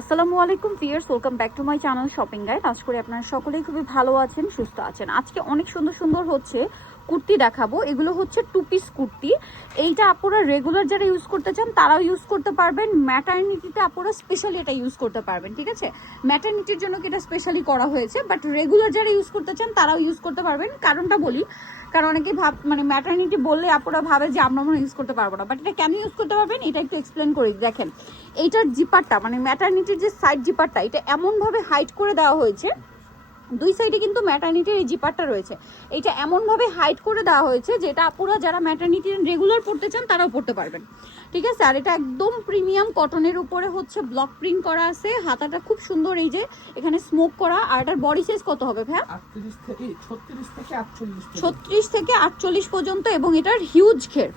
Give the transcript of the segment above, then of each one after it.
আসসালামু আলাইকুম viewers, welcome back to my channel shopping guide. আশা করি আপনারা সকলেই খুবই ভালো আছেন, সুস্থ আছেন। আজকে অনেক সুন্দর সুন্দর হচ্ছে কুর্তি দেখাবো। এগুলো হচ্ছে টু পিস কুর্তি। এইটা আপনারা রেগুলার যারা ইউজ করতে চান তারাও ইউজ করতে পারবেন, ম্যাটারনিটিতে আপনারা স্পেশালি এটা ইউজ করতে পারবেন। ঠিক আছে, ম্যাটারনিটির জন্য কি এটা স্পেশালি করা হয়েছে, বাট রেগুলার যারা ইউজ করতে চান তারাও ইউজ করতে পারবেন। কারণটা বলি, কারণ অনেকেই মানে ম্যাটারনিটি বললে আপনারা ভাবে যে আমরা মনে ইউজ করতে পারবো না, বাট এটা কেন ইউজ করতে পারবেন এটা একটু এক্সপ্লেন করি। দেখেন, এইটার জিপারটা মানে ম্যাটারনিটির যে সাইড জিপারটা, এটা এমনভাবে হাইট করে দেওয়া হয়েছে। দুই সাইডে কিন্তু ম্যাটারনিটির এই জিপারটা রয়েছে। এটা এমনভাবে হাইট করে দেওয়া হয়েছে যেটা আপুরা যারা ম্যাটারনিটি রেগুলার পড়তে চান তারাও পড়তে পারবেন। ঠিক আছে, আর এটা একদম প্রিমিয়াম কটনের উপরে হচ্ছে ব্লক প্রিন্ট করা আছে। হাতাটা খুব সুন্দর, এই যে এখানে স্মোক করা। আর এটার বডি সাইজ কত হবে ভাই? 36 থেকে 48 পর্যন্ত। এবং এটার হিউজ ঘের।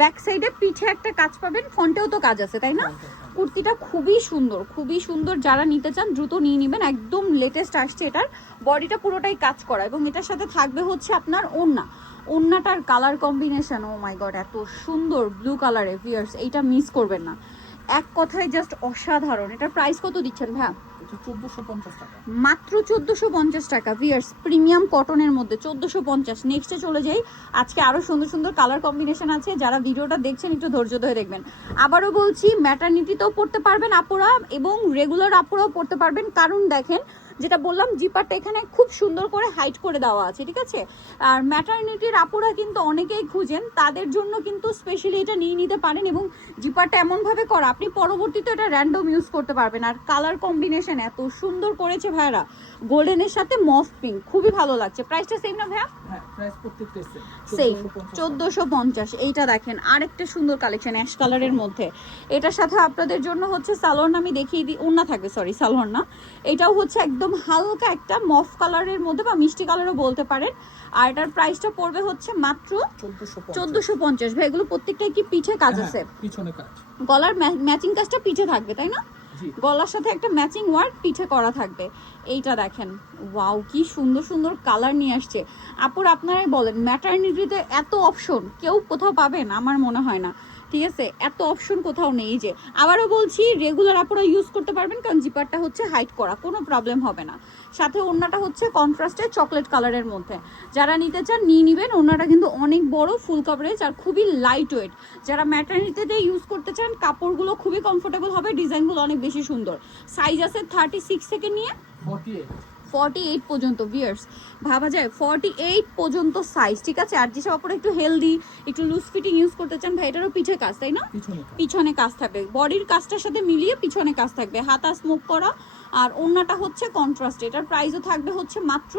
ব্যাক সাইডে পিঠে একটা কাজ পাবেন, ফ্রন্টেও তো কাজ আছে, তাই না? কুর্তিটা খুবই সুন্দর, খুবই সুন্দর। যারা নিতে চান দ্রুত নিয়ে নেবেন, একদম লেটেস্ট আসছে। এটার বডিটা পুরোটাই কাজ করা এবং এটার সাথে থাকবে হচ্ছে আপনার ওড়নাটার কালার কম্বিনেশন, ও মাই গড এত সুন্দর ব্লু কালারে। ভিউয়ার্স, এইটা মিস করবেন না, এক কথায় জাস্ট অসাধারণ। এটার প্রাইস কত দিচ্ছেন ভাই? মাত্র 1450 টাকা। ভিউয়ার্স, প্রিমিয়াম কটনের মধ্যে 1450। নেক্সটে চলে যাই। আজকে আরো সুন্দর সুন্দর কালার কম্বিনেশন আছে, যারা ভিডিওটা দেখছেন একটু ধৈর্য ধরে দেখবেন। আবারও বলছি, ম্যাটারনিটিতেও পড়তে পারবেন আপুরা এবং রেগুলার আপুরাও পড়তে পারবেন। কারণ দেখেন, যেটা বললাম, জিপারটা এখানে খুব সুন্দর করে হাইট করে দেওয়া আছে। ঠিক আছে, আর ম্যাটারনিটির আপুরা কিন্তু অনেকেই খুঁজেন, তাদের জন্য কিন্তু স্পেশালি এটা নিয়ে নিতে পারেন। এবং জিপারটা এমনভাবে করা, আপনি পরবর্তীতে এটা র্যান্ডম ইউজ করতে পারবেন। আর কালার কম্বিনেশন এত সুন্দর করেছে ভাইরা, গোল্ডেনের সাথে মফ পিঙ্ক, খুবই ভালো লাগছে। প্রাইসটা সেম না ভাইয়া? হ্যাঁ, প্রাইস প্রত্যেকটা সেম 1450। এইটা দেখেন, আরেকটা সুন্দর কালেকশন অ্যাশ কালারের মধ্যে। এটার সাথে আপনাদের জন্য হচ্ছে সালোয়ার, আমি দেখিয়ে দিই, ওড়না থাকবে, সরি সালোয়ার না। এটাও হচ্ছে একদম হালকা একটা মফ কালারের মধ্যে বা মিষ্টি কালারও বলতে পারেন। আর এটার প্রাইসটা পড়বে হচ্ছে মাত্র 1450। ভাই, এগুলো প্রত্যেকটাই কি পিঠে কাজ আছে? পিছনে কাজ, গলার ম্যাচিং কাজটা পিঠে থাকবে, তাই না? গলার সাথে একটা ম্যাচিং ওয়ার্ক পিঠে করা থাকবে। এইটা দেখেন, ওয়াও কি সুন্দর সুন্দর কালার নিয়ে আসছে। আপুর আপনারাই বলেন, ম্যাটারনিটিতে এত অপশন কেউ কোথাও পাবেন? আমার মনে হয় না। ঠিক আছে, এত অপশন কোথাও নেই। যে আবারও বলছি, রেগুলার আপনারা ইউজ করতে পারবেন, কারণ জিপারটা হচ্ছে হাইট করা, কোনো প্রবলেম হবে না। সাথে ওড়নাটা হচ্ছে কন্ট্রাস্টে চকলেট কালারের মধ্যে। যারা নিতে চান নিয়ে নেবেন। ওড়নাটা কিন্তু অনেক বড়, ফুল কভারেজ আর খুবই লাইট ওয়েট। যারা ম্যাটারনিটিতে ইউজ করতে চান, কাপড়গুলো খুবই কমফোর্টেবল হবে, ডিজাইনগুলো অনেক বেশি সুন্দর। সাইজ আছে 36 থেকে নিয়ে 48 পর্যন্ত। ভিউয়ার্স, ভাবা যায় 48 পর্যন্ত সাইজ। ঠিক আছে, আর যেসব আপনারা একটু হেলদি, একটু লুজ ফিটিং ইউজ করতে চান, ভাই এটারও পিঠে কাজ, তাই না? পিছনে কাজ থাকবে, বডির কাজটার সাথে মিলিয়ে পিছনে কাজ থাকবে, হাতা স্মোক করা। আর ওড়নাটা হচ্ছে কন্ট্রাস্ট। এটার প্রাইসও থাকবে হচ্ছে মাত্র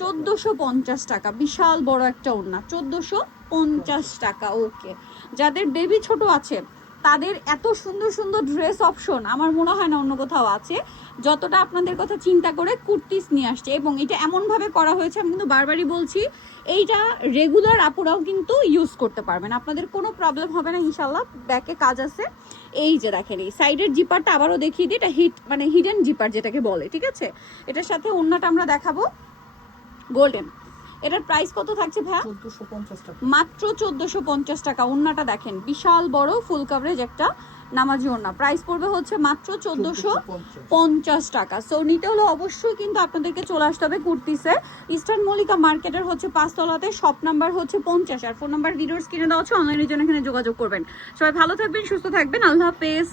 1450 টাকা। বিশাল বড় একটা ওড়না, 1450 টাকা। ওকে, যাদের বেবি ছোট আছে তাদের এত সুন্দর সুন্দর ড্রেস অপশন আমার মনে হয় না অন্য কোথাও আছে, যতটা আপনাদের কথা চিন্তা করে কুর্তিস নিয়ে আসছে। এবং এটা এমনভাবে করা হয়েছে, আমি কিন্তু বারবারই বলছি, এইটা রেগুলার আপুরাও কিন্তু ইউজ করতে পারবেন, আপনাদের কোনো প্রবলেম হবে না ইনশাল্লাহ। ব্যাকে কাজ আছে, এই যে দেখেন, এই সাইডের জিপারটা আবারও দেখিয়ে দিই, এটা হিডেন জিপার যেটাকে বলে। ঠিক আছে, এটার সাথে ওড়নাটা আমরা দেখাবো গোল্ডেন। এটার প্রাইস কত থাকছে ভাইয়া? 1450 টাকা, মাত্র 1450 টাকা। ওড়নাটা দেখেন, বিশাল বড় ফুল কভারেজ একটা নামাজি ওড়না। প্রাইস পড়বে হচ্ছে মাত্র 1450 টাকা। সো নিতে হলে অবশ্যই কিন্তু আপনাদেরকে চলে আসতে হবে কুর্তিসে, ইস্টার্ন মল্লিকা মার্কেটের হচ্ছে 5 তলাতে, শপ নাম্বার হচ্ছে 50। আর ফোন নাম্বার ভিডিওর স্ক্রিনে দেওয়া আছে, অনলাইনের জন্য এখানে যোগাযোগ করবেন। সবাই ভালো থাকবেন, সুস্থ থাকবেন, আল্লাহ হাফেজ।